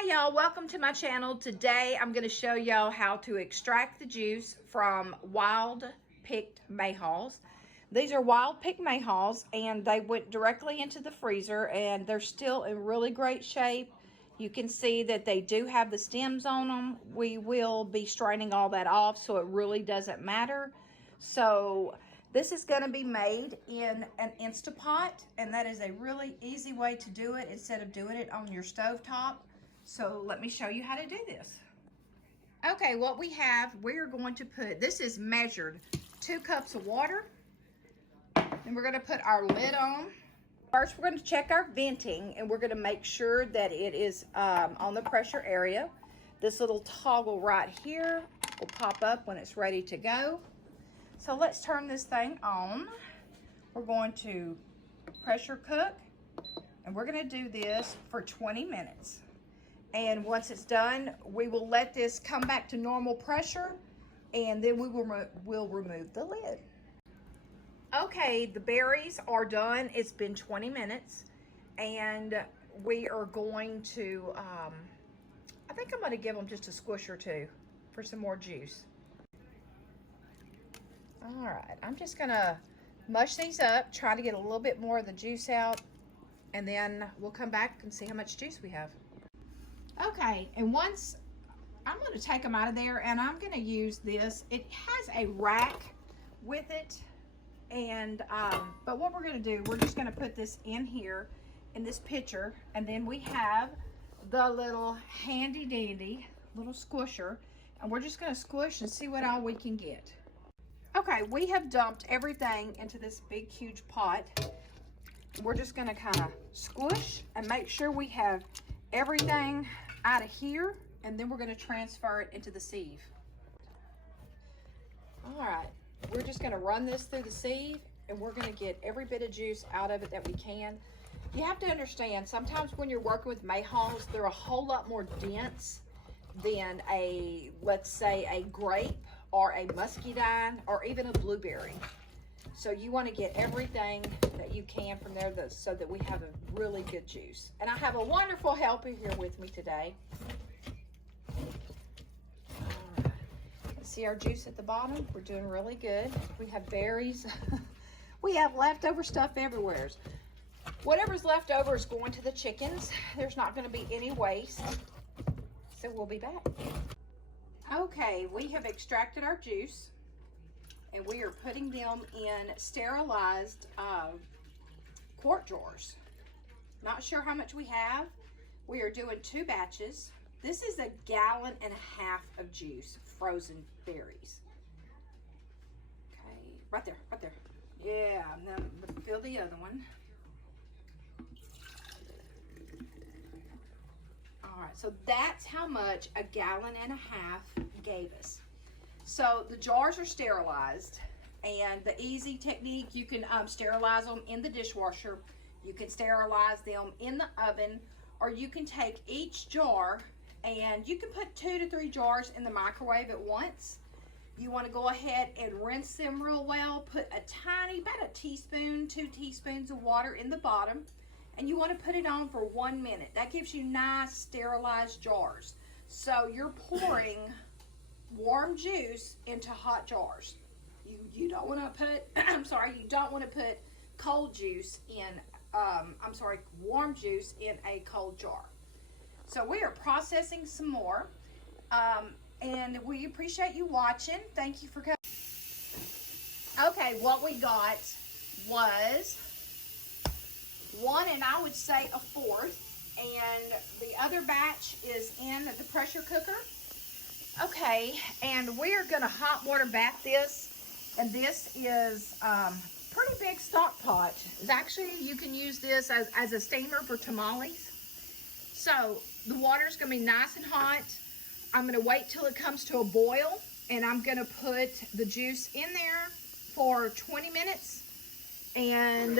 Hi y'all, welcome to my channel. Today I'm going to show y'all how to extract the juice from wild picked mayhaws. These are wild picked mayhaws and they went directly into the freezer and they're still in really great shape. You can see that they do have the stems on them. We will be straining all that off, so it really doesn't matter. So this is going to be made in an Instapot, and that is a really easy way to do it instead of doing it on your stovetop. So let me show you how to do this. Okay, what we have, we're going to put, this is measured, 2 cups of water. And we're going to put our lid on. First, we're going to check our venting, and we're going to make sure that it is on the pressure area. This little toggle right here will pop up when it's ready to go. So let's turn this thing on. We're going to pressure cook, and we're going to do this for 20 minutes. And once it's done, we will let this come back to normal pressure, and then we'll remove the lid. Okay, the berries are done. It's been 20 minutes, and we are going to, I think I'm going to give them just a squish or two for some more juice. All right, I'm just going to mush these up, try to get a little bit more of the juice out, and then we'll come back and see how much juice we have. Okay, and once I'm going to take them out of there, and I'm going to use this. It has a rack with it, and but what we're going to do, we're just going to put this in here in this pitcher, and then we have the little handy dandy little squisher, and we're just going to squish and see what all we can get. Okay, we have dumped everything into this big huge pot. We're just going to kind of squish and make sure we have everything out of here, and then we're going to transfer it into the sieve. All right, we're just going to run this through the sieve, and we're going to get every bit of juice out of it that we can. You have to understand, sometimes when you're working with mayhaws, they're a whole lot more dense than a, let's say, a grape or a muscadine or even a blueberry. So you want to get everything that you can from there so that we have a really good juice. And I have a wonderful helper here with me today. All right. See our juice at the bottom? We're doing really good. We have berries. We have leftover stuff everywhere. Whatever's left over is going to the chickens. There's not going to be any waste. So we'll be back. Okay, we have extracted our juice, and we are putting them in sterilized quart jars. Not sure how much we have. We are doing 2 batches. This is 1.5 gallons of juice, frozen berries. Okay, right there, right there. Yeah, and then fill the other one. All right, so that's how much 1.5 gallons gave us. So the jars are sterilized, and the easy technique, you can sterilize them in the dishwasher, you can sterilize them in the oven, or you can take each jar and you can put 2 to 3 jars in the microwave at once. You want to go ahead and rinse them real well, put a tiny, about a teaspoon, 2 teaspoons of water in the bottom, and you want to put it on for 1 minute. That gives you nice sterilized jars. So you're pouring warm juice into hot jars. You don't want to put, you don't want to put cold juice in, warm juice in a cold jar. So we are processing some more, and we appreciate you watching. Thank you for coming. Okay, what we got was 1 and I would say 1/4, and the other batch is in the pressure cooker. Okay, and we are going to hot water bath this, and this is pretty big stock pot. It's actually, you can use this as a steamer for tamales. So the water is going to be nice and hot. I'm going to wait till it comes to a boil, and I'm going to put the juice in there for 20 minutes, and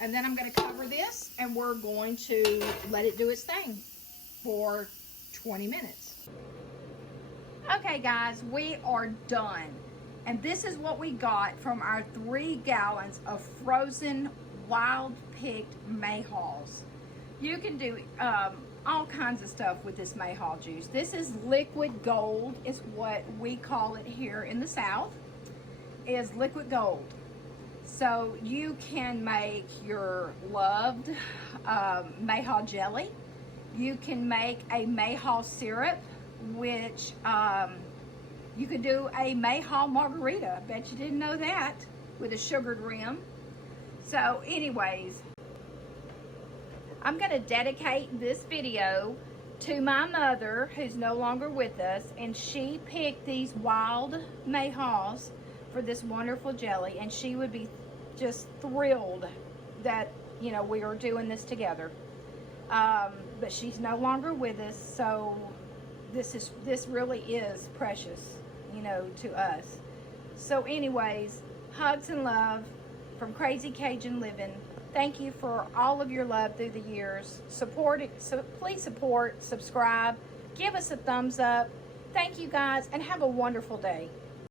then I'm going to cover this, and we're going to let it do its thing for 20 minutes. Okay guys, we are done. And this is what we got from our 3 gallons of frozen wild picked mayhaws. You can do all kinds of stuff with this Mayhaw juice. This is liquid gold, is what we call it here in the South, is liquid gold. So you can make your loved Mayhaw jelly. You can make a Mayhaw syrup, which you could do a Mayhaw margarita. Bet you didn't know that, with a sugared rim. So anyways, I'm going to dedicate this video to my mother, who's no longer with us, and she picked these wild Mayhaws for this wonderful jelly, and she would be just thrilled that, you know, we are doing this together. But she's no longer with us, so this really is precious, you know, to us. So anyways, hugs and love from Crazy Cajun Living. Thank you for all of your love through the years. Support it, so please support, subscribe, give us a thumbs up. Thank you guys, and have a wonderful day.